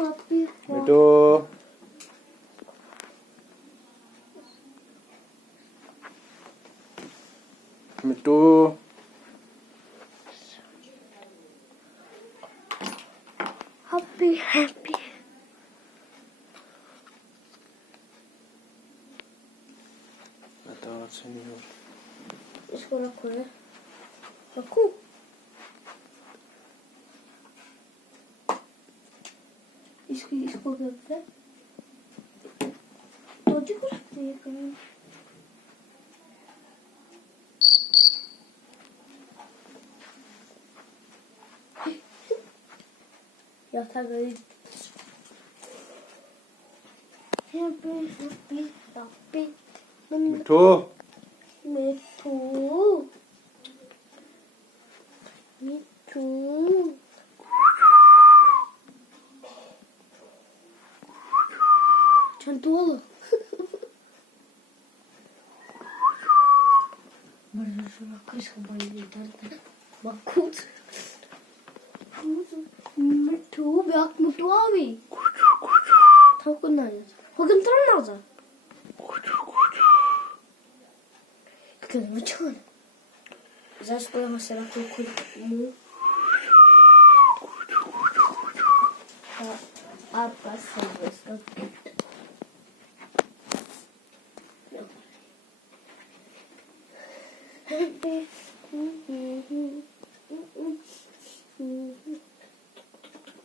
happy. Mithu. Mithu. Happy, happy. Это оценил. इसको रखो ना रखो इसको करते हैं तो जी को रखते हैं कहीं या था गई happy happy happy Mithu. Mithu. Mithu. Çantalı. Böyle şuna kışkı bayılır. Bak kuch. Mithu, bak Mithu abi. Tavuk nerede? Bakın tam nerede? Kızım çıkın. Zaś byłem na szerokim kulmu. A pasowy.